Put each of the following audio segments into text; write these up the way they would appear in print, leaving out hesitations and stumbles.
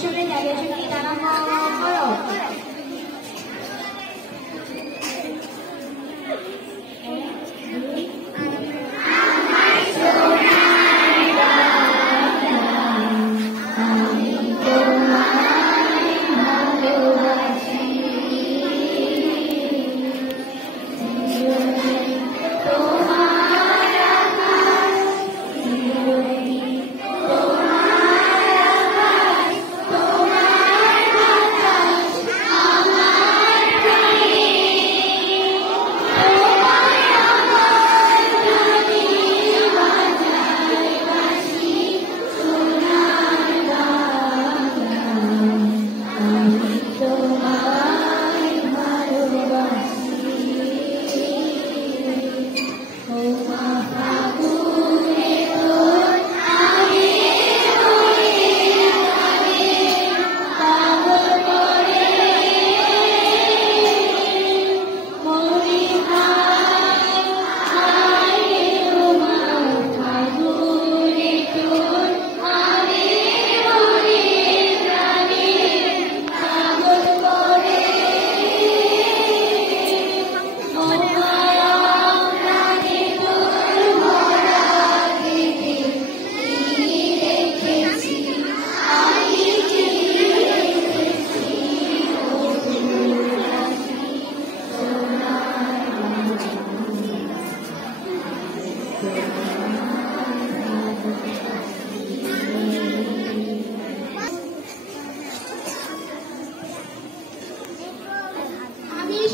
উৎসবে দাঁড়িয়ে কি আরম্ভ করো।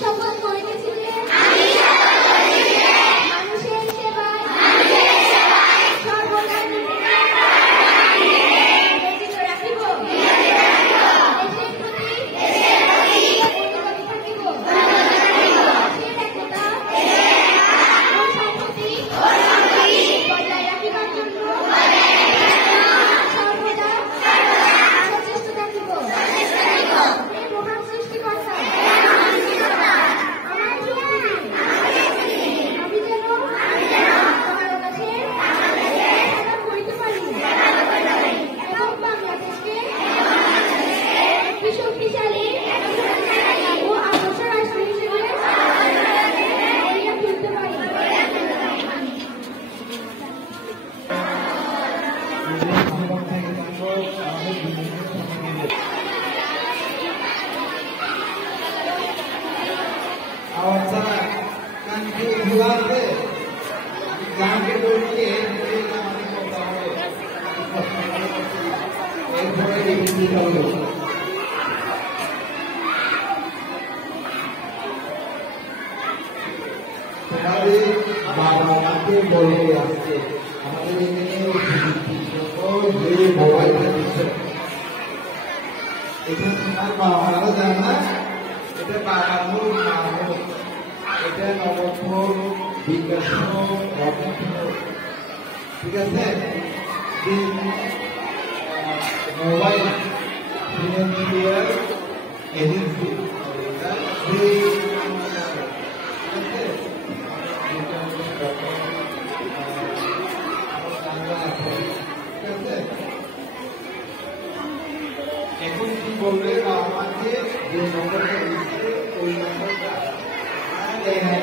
শপথ করিতেছি যে মানুষের সেবায় সর্বদা নিয়োজিত রাখিব। দেশের প্রতি থাকিব। দেশের একতা ও সম্প্রীতি বজায় রাখিবার জন্য সর্বদা সচেষ্ট থাকিব। মহান সৃষ্টিকর্তা বাবাকে বলে আসছে আমাদের মোবাইল এটা তোমার বাবারা জানে না, এটা বাবানুর নাম, এটা নবপুর বিকাশ ঠিক আছে। মোবাইল ফিনান্সিয়াল এজেন্সি এখন কি বলবে বা আমাকে যে নম্বরটা দিচ্ছে ওই নম্বরটা এইখানে